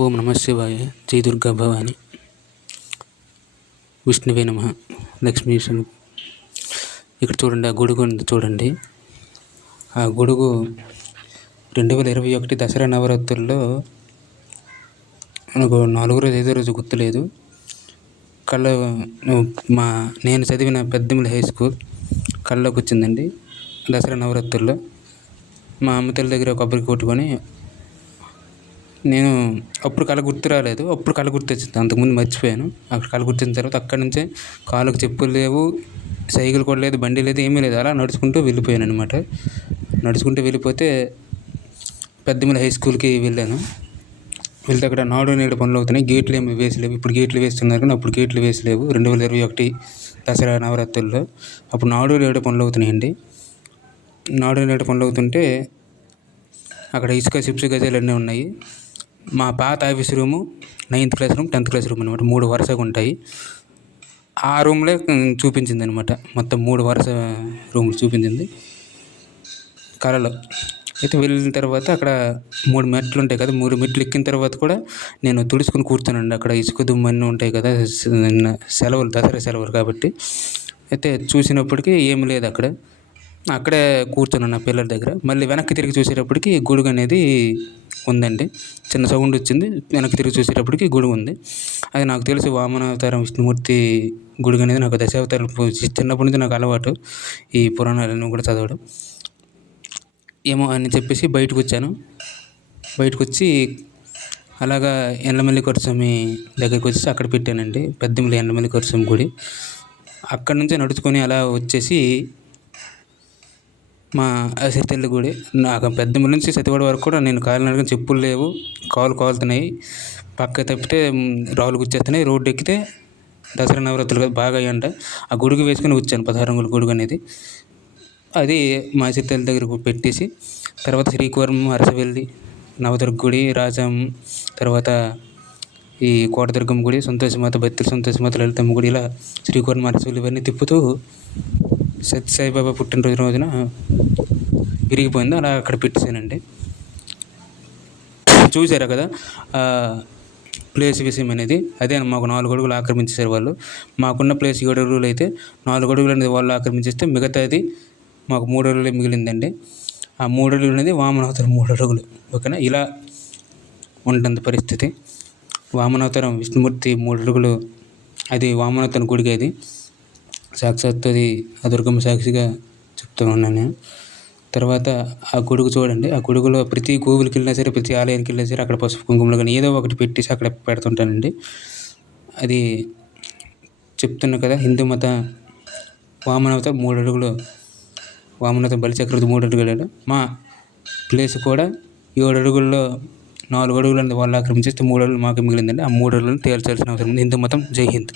ఓం నమ శివాయ. జై దుర్గా భవాని. విష్ణువే నమ. లక్ష్మీశం. ఇక్కడ చూడండి, ఆ గొడుగు ఉంది చూడండి. ఆ గొడుగు 2021 దసరా నవరాత్రుల్లో నాకు 4 రోజు 5 రోజు గుర్తులేదు. నేను చదివిన పెద్దమిల్లి హై స్కూల్ కళ్ళలోకి వచ్చిందండి దసరా నవరాత్రుల్లో. మా అమ్మ తల్లి దగ్గర కొబ్బరి కొట్టుకొని నేను అప్పుడు కళ గుర్తు రాలేదు. అప్పుడు కళ గుర్తు వచ్చింది, అంతకుముందు మర్చిపోయాను. అక్కడ కళ గుర్తిన తర్వాత అక్కడి నుంచే కాళ్ళకు చెప్పులు లేవు, సైకిల్ కూడా లేదు, బండి లేదు, ఏమీ లేదు. అలా నడుచుకుంటూ వెళ్ళిపోయాను అనమాట. నడుచుకుంటూ వెళ్ళిపోతే పెద్దమిల్లి హై స్కూల్కి వెళ్ళాను. వెళ్తే అక్కడ నాడు నేడు పనులు అవుతున్నాయి. గేట్లు ఏమి వేసలేవు. ఇప్పుడు గేట్లు వేస్తున్నారు కానీ అప్పుడు గేట్లు వేసలేవు 2021 దసరా నవరాత్రుల్లో. అప్పుడు నాడు నేడు పనులు అవుతున్నాయండి. నాడు నేడు పనులు అవుతుంటే అక్కడ ఇసుక చిప్స్ గజాలు అన్నీ ఉన్నాయి. మా పాత office room 9th class room, 10th class room అనమాట. 3 వరుసగా ఉంటాయి. ఆ రూమ్లే చూపించింది అనమాట. మొత్తం 3 వరుస రూములు చూపించింది కళలో. అయితే వెళ్ళిన తర్వాత అక్కడ 3 మెట్లు ఉంటాయి కదా, 3 మెట్లు ఎక్కిన తర్వాత కూడా నేను తుడుచుకుని కూర్చోనండి. అక్కడ ఇసుక దుమ్ము అన్నీ ఉంటాయి కదా, సెలవులు, దసరా సెలవులు కాబట్టి. అయితే చూసినప్పటికీ ఏమి లేదు అక్కడ. అక్కడే కూర్చున్నాను నా పిల్లల దగ్గర. మళ్ళీ వెనక్కి తిరిగి చూసేటప్పటికి గొడుగు అనేది ఉందండి. చిన్న సౌండ్ వచ్చింది. వెనక్కి తిరిగి చూసేటప్పటికి గొడుగు ఉంది. అది నాకు తెలుసు, వామనావతారం విష్ణుమూర్తి గొడుగు అనేది. నాకు దశావతారం చిన్నప్పటి నుంచి నాకు అలవాటు ఈ పురాణాలన్నీ కూడా చదవడం. ఏమో అని చెప్పేసి బయటకు వచ్చాను. బయటకు వచ్చి అలాగా ఎండ్లమల్లికార్జున స్వామి దగ్గరికి వచ్చేసి అక్కడ పెట్టానండి. పెద్దమిల్లి ఎండ్లమల్లికార్జున స్వామి గుడి. అక్కడి నుంచే నడుచుకొని అలా వచ్చేసి మా సత్యవతి గుడి. నాకు పెద్దమిల్లి నుంచి సత్యవాడ వరకు కూడా నేను కాలినడకన, చెప్పులు లేవు, కాలు కాలుతున్నాయి, పక్క తప్పితే రాళ్ళు గుచ్చేస్తున్నాయి. రోడ్డు ఎక్కితే దసరా నవరాత్రులు కదా, బాగా ఎండ. ఆ గొడుగు వేసుకొని వచ్చాను, 16 రంగుల గొడుగు అనేది. అది మా సత్యవతి దగ్గర పెట్టేసి తర్వాత శ్రీకూర్మం, అరసవెల్లి, నవదుర్గ గుడి, రాజం, తర్వాత ఈ కోటదుర్గమ్మ గుడి, సంతోషమాత, బత్తిరి సంతోషమాత, లలితమ్మ గుడి, ఇలా శ్రీకూర్మం, అరసవెల్లి ఇవన్నీ తిప్పుతూ సత్యసాయిబాబా పుట్టినరోజు రోజున విరిగిపోయింది. అలా అక్కడ పెట్టేశానండి. చూసారా కదా ప్లేస్ విషయం అనేది. అదే మాకు 4 అడుగులు ఆక్రమించేశారు వాళ్ళు. మాకున్న ప్లేస్ 7 అడుగులు అయితే 4 అడుగులు అనేది వాళ్ళు ఆక్రమించేస్తే మిగతాది మాకు 3 అడుగులే మిగిలిందండి. ఆ 3 అడుగులు అనేది వామనావతారం 3 అడుగులు. ఓకేనా, ఇలా ఉంటుంది పరిస్థితి. వామనావతారం విష్ణుమూర్తి 3 అడుగులు. అది వామనావతారం గుడికి, అది సాక్షాత్ అది ఆ దుర్గమ్మ సాక్షిగా చెప్తూ ఉన్నాను నేను. తర్వాత ఆ గొడుగు చూడండి. ఆ గొడుగులో ప్రతి గోవులకి వెళ్ళినా సరే, ప్రతి ఆలయానికి వెళ్ళినా సరే అక్కడ పసుపు కుంకుమలు కానీ ఏదో ఒకటి పెట్టేసి అక్కడ పెడుతుంటానండి. అది చెప్తున్నా కదా, హిందూ మత వామనావతారం 3 అడుగులు, వామనావతారం బలిచక్రవర్తి 3 అడుగులు. మా ప్లేస్ కూడా 7 అడుగుల్లో 4 అడుగులు అనేది వాళ్ళు ఆక్రమించేస్తే 3 అడుగులు మాకు మిగిలిందండి. ఆ 3 అడుగులను తేల్చాల్సిన అవసరం ఉంది. హిందూ మతం జై హింద్.